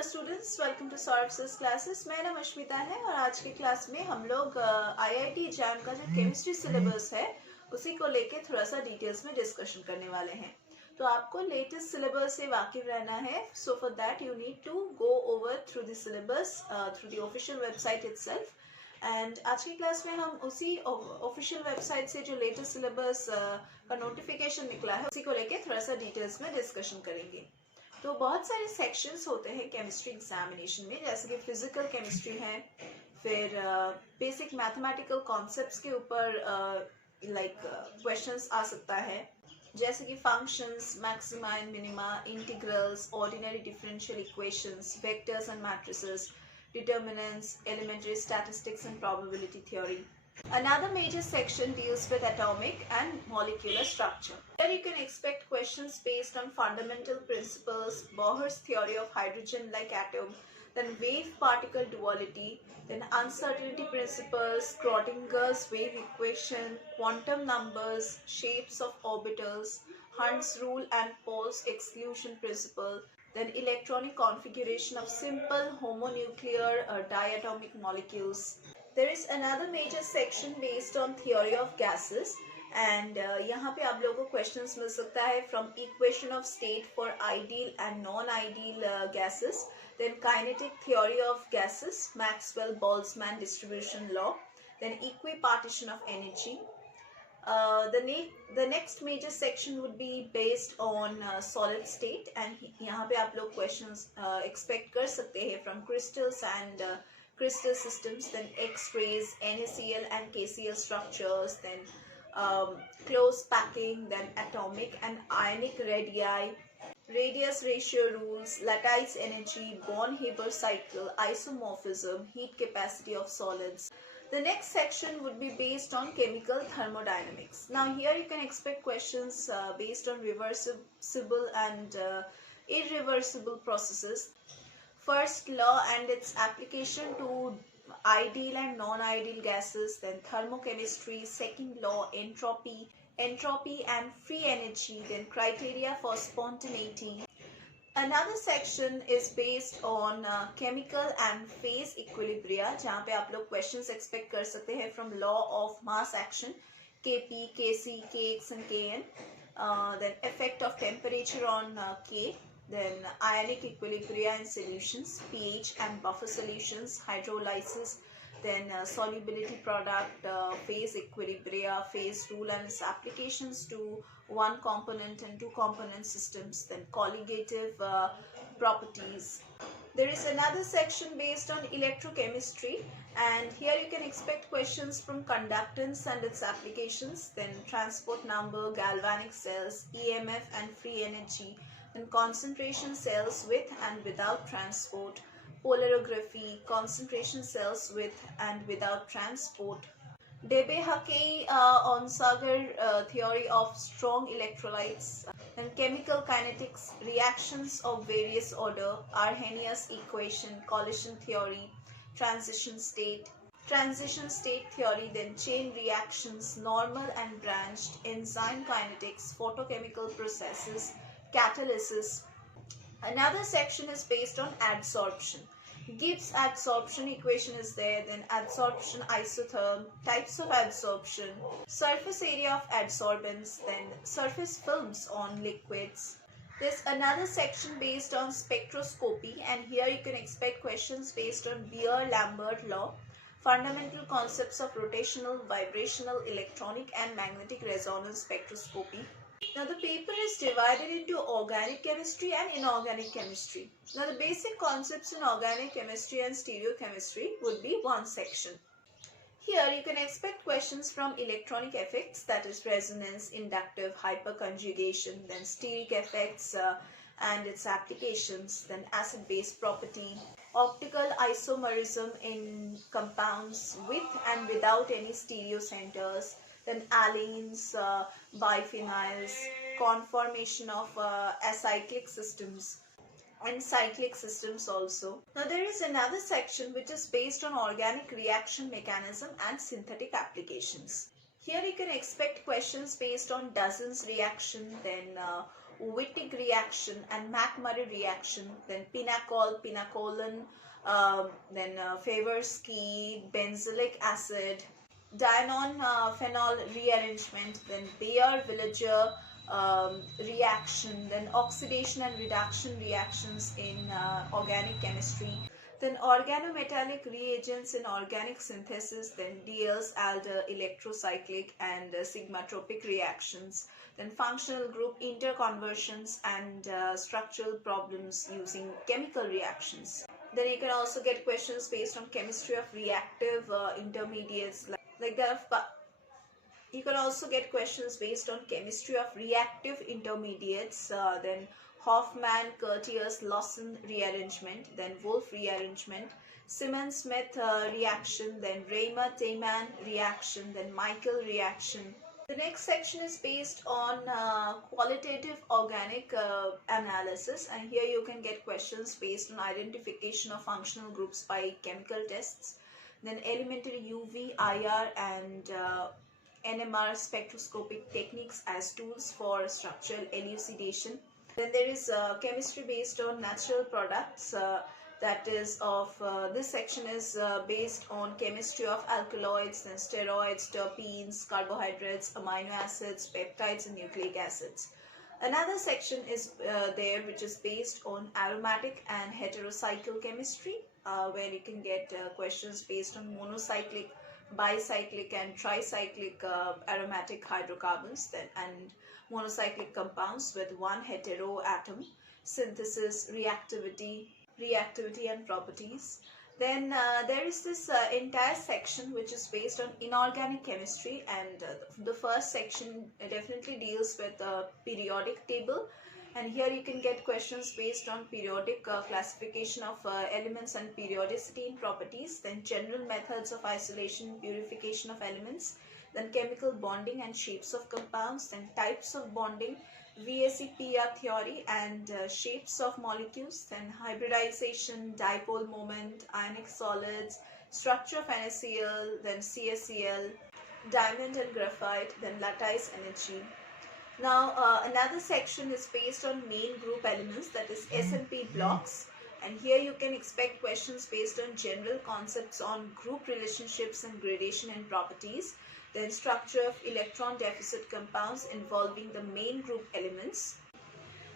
Hello students, welcome to Sorbs classes. मेरा नाम अश्मिता है और आज के क्लास में हम लोग आईआईटी जैम का जो केमिस्ट्री सिलेबस है उसी को लेके थोड़ा सा डिटेल्स में डिस्कशन करने वाले हैं। तो आपको लेटेस्ट सिलेबस से वाकिफ रहना है। So for that you need to go over through the syllabus through the official website itself. And आज की क्लास में हम उसी ऑफिशियल वेबसाइट से जो लेटेस्ट सिलेबस का नोटिफिकेशन निकला है उसी को लेके थोड़ा सा डिटेल्स में डिस्कशन करेंगे। तो बहुत सारे सेक्शंस होते हैं केमिस्ट्री एग्जामिनेशन में, जैसे कि फिजिकल केमिस्ट्री है, फिर बेसिक मैथमेटिकल कॉन्सेप्ट्स के ऊपर क्वेश्चंस आ सकता है, जैसे कि functions, maxima and minima, integrals, ordinary differential equations, vectors and matrices, determinants, elementary statistics and probability theory. Another major section deals with atomic and molecular structure. Here you can expect questions based on fundamental principles, Bohr's theory of hydrogen-like atom, then wave-particle duality, then uncertainty principles, Schrodinger's wave equation, quantum numbers, shapes of orbitals, Hund's rule and Paul's exclusion principle, then electronic configuration of simple homonuclear diatomic molecules. There is another major section based on theory of gases and यहाँ पे आप लोगों को questions मिल सकता है from equation of state for ideal and non-ideal gases, then kinetic theory of gases, Maxwell-Boltzmann distribution law, then equipartition of energy. The next major section would be based on solid state and यहाँ पे आप लोग questions expect कर सकते हैं from crystals and crystal systems, then X-rays, NaCl and KCl structures, then close packing, then atomic and ionic radii, radius ratio rules, lattice energy, Born-Haber cycle, isomorphism, heat capacity of solids. The next section would be based on chemical thermodynamics. Now here you can expect questions based on reversible and irreversible processes. First law and its application to ideal and non-ideal gases, then thermochemistry, second law, entropy and free energy, then criteria for spontaneity. Another section is based on chemical and phase equilibria, जहाँ पे आप लोग questions expect कर सकते हैं from law of mass action, Kp, Kc, Kx and Kn, then effect of temperature on K, then ionic equilibria in solutions, pH and buffer solutions, hydrolysis, then solubility product, phase equilibria, phase rule and its applications to one component and two component systems, then colligative properties. There is another section based on electrochemistry and here you can expect questions from conductance and its applications, then transport number, galvanic cells, EMF and free energy, then concentration cells with and without transport, polarography, concentration cells with and without transport, Debye-Onsager theory of strong electrolytes, and chemical kinetics, reactions of various order, Arrhenius equation, collision theory, transition state theory, then chain reactions, normal and branched, enzyme kinetics, photochemical processes, catalysis. Another section is based on adsorption. Gibbs adsorption equation is there, then adsorption isotherm, types of adsorption, surface area of adsorbents, then surface films on liquids. There's another section based on spectroscopy and here you can expect questions based on Beer-Lambert law, fundamental concepts of rotational, vibrational, electronic and magnetic resonance spectroscopy. Now the paper is divided into organic chemistry and inorganic chemistry. Now the basic concepts in organic chemistry and stereochemistry would be one section. Here you can expect questions from electronic effects, that is resonance, inductive, hyperconjugation, then steric effects and its applications, then acid-base property, optical isomerism in compounds with and without any stereocenters, then allenes, biphenyls, conformation of acyclic systems and cyclic systems also. Now there is another section which is based on organic reaction mechanism and synthetic applications. Here you can expect questions based on dozens reaction, then Wittig reaction and McMurray reaction, then pinacol, pinacoline, Favorsky, benzoic acid, Dinon phenol rearrangement, then Bayer-Villiger reaction, then oxidation and reduction reactions in organic chemistry, then organometallic reagents in organic synthesis, then Diels, Alder, electrocyclic and sigmatropic reactions, then functional group interconversions and structural problems using chemical reactions. Then you can also get questions based on chemistry of reactive intermediates like that of you can also get questions based on chemistry of reactive intermediates, then Hoffman, Curtius, Lawson rearrangement, then Wolff rearrangement, Simmons-Smith reaction, then Reimer-Teyman reaction, then Michael reaction. The next section is based on qualitative organic analysis, and here you can get questions based on identification of functional groups by chemical tests, then elementary UV, IR and NMR spectroscopic techniques as tools for structural elucidation. Then there is chemistry based on natural products, that is of this section is based on chemistry of alkaloids, then steroids, terpenes, carbohydrates, amino acids, peptides and nucleic acids. Another section is there which is based on aromatic and heterocycle chemistry, where you can get questions based on monocyclic, bicyclic and tricyclic aromatic hydrocarbons and monocyclic compounds with one hetero atom, synthesis, reactivity and properties. Then there is this entire section which is based on inorganic chemistry, and the first section definitely deals with the periodic table, and here you can get questions based on periodic classification of elements and periodicity in properties, then general methods of isolation, purification of elements, then chemical bonding and shapes of compounds, then types of bonding, VSEPR theory and shapes of molecules, then hybridization, dipole moment, ionic solids, structure of NaCl, then CaCl, diamond and graphite, then lattice energy. Now another section is based on main group elements, that is S&P blocks, and here you can expect questions based on general concepts on group relationships and gradation and properties, then structure of electron deficit compounds involving the main group elements.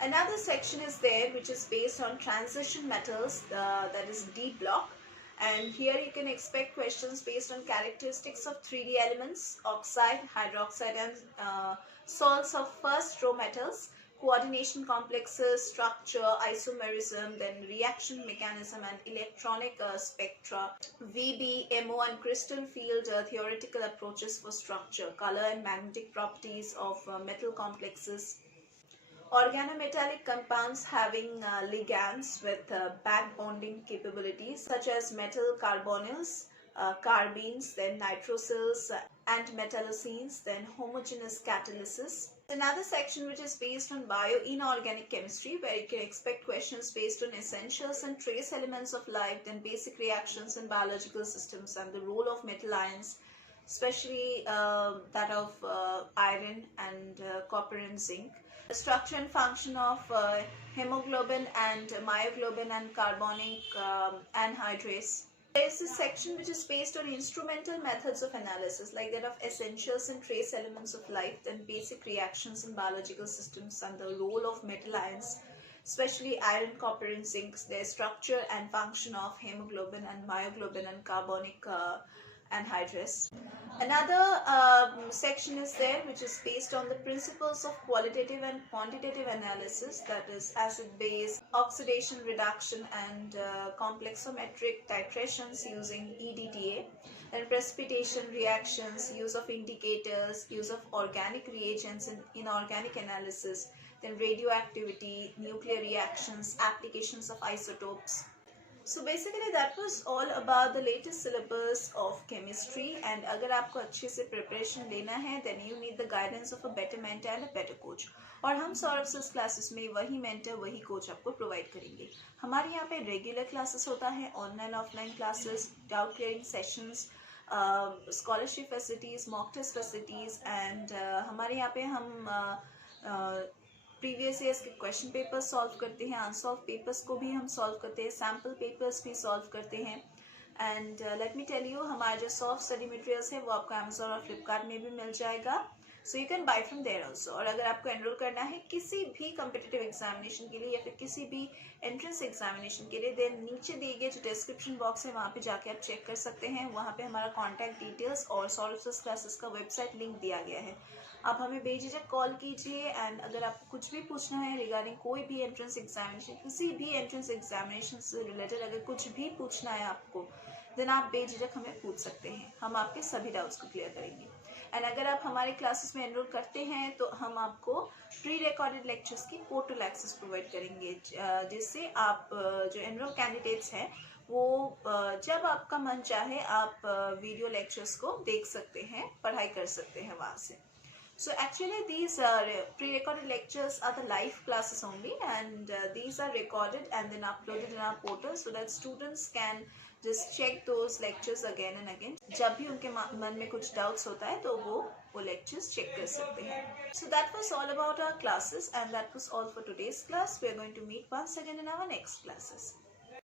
Another section is there which is based on transition metals, that is D block, and here you can expect questions based on characteristics of 3D elements, oxide, hydroxide and salts of first row metals, coordination complexes, structure, isomerism, then reaction mechanism and electronic spectra, VB, MO and crystal field theoretical approaches for structure, color and magnetic properties of metal complexes, organometallic compounds having ligands with back bonding capabilities such as metal carbonyls, carbenes, then nitrosyls and metallocenes, then homogeneous catalysis. Another section which is based on bio-inorganic chemistry, where you can expect questions based on essentials and trace elements of life, then basic reactions in biological systems and the role of metal ions, especially that of iron and copper and zinc. The structure and function of hemoglobin and myoglobin and carbonic anhydrase. There is a section which is based on instrumental methods of analysis, like that of essentials and trace elements of life, then basic reactions in biological systems and the role of metal ions, especially iron, copper and zinc, their structure and function of hemoglobin and myoglobin and carbonic anhydrase. Another section is there which is based on the principles of qualitative and quantitative analysis, that is acid-base, oxidation, reduction and complexometric titrations using EDTA, and precipitation reactions, use of indicators, use of organic reagents in inorganic analysis, then radioactivity, nuclear reactions, applications of isotopes. So basically that was all about the latest syllabus of chemistry, and अगर आपको अच्छे से preparation लेना है then you need the guidance of a better mentor and a better coach. और हम Saurabh sir classes में वही mentor वही coach आपको provide करेंगे. हमारे यहाँ पे regular classes होता है, online offline classes, doubt clearing sessions, scholarship facilities, mock test facilities, and हमारे यहाँ पे हम प्रीवियस ईयर्स के क्वेश्चन पेपर्स सॉल्व करते हैं, अनसॉल्व पेपर्स को भी हम सॉल्व करते हैं, सैम्पल पेपर्स भी सॉल्व करते हैं। And let me tell you, हमारा जो सॉफ्ट स्टडी मटेरियल्स है वो आपको अमेजोन और फ्लिपकार्ट में भी मिल जाएगा, so you can buy from there also. और अगर आपको एनरोल करना है किसी भी कम्पिटिटिव एग्जामिनेशन के लिए या फिर किसी भी एंट्रेंस एग्जामिनेशन के लिए, देन नीचे दिए गए जो डिस्क्रिप्शन बॉक्स है वहाँ पे जाके आप चेक कर सकते हैं। वहाँ पे हमारा कॉन्टैक्ट डिटेल्स और सॉल्व क्लासेस का वेबसाइट लिंक दिया गया है। आप हमें बेझिझक कॉल कीजिए, एंड अगर आपको कुछ भी पूछना है रिगार्डिंग कोई भी एंट्रेंस एग्जामिनेशन, किसी भी एंट्रेंस एग्जामिनेशन से रिलेटेड अगर कुछ भी पूछना है आपको, देन आप बेझिझक हमें पूछ सकते हैं, हम आपके सभी डाउट्स को क्लियर करेंगे। एंड अगर आप हमारे क्लासेस में एनरोल करते हैं तो हम आपको प्री रिकॉर्डेड लेक्चर्स की पोर्टल एक्सेस प्रोवाइड करेंगे, जिससे आप जो एनरोल कैंडिडेट्स हैं वो जब आपका मन चाहे आप वीडियो लेक्चर्स को देख सकते हैं, पढ़ाई कर सकते हैं वहाँ से। So actually these pre-recorded lectures are the live classes only, and these are recorded and then uploaded in our portal so that students can just check those lectures again and again. जब भी उनके मन में कुछ doubts होता है तो वो lectures check कर सकते हैं. So that was all about our classes, and that was all for today's class. We are going to meet once again in our next classes.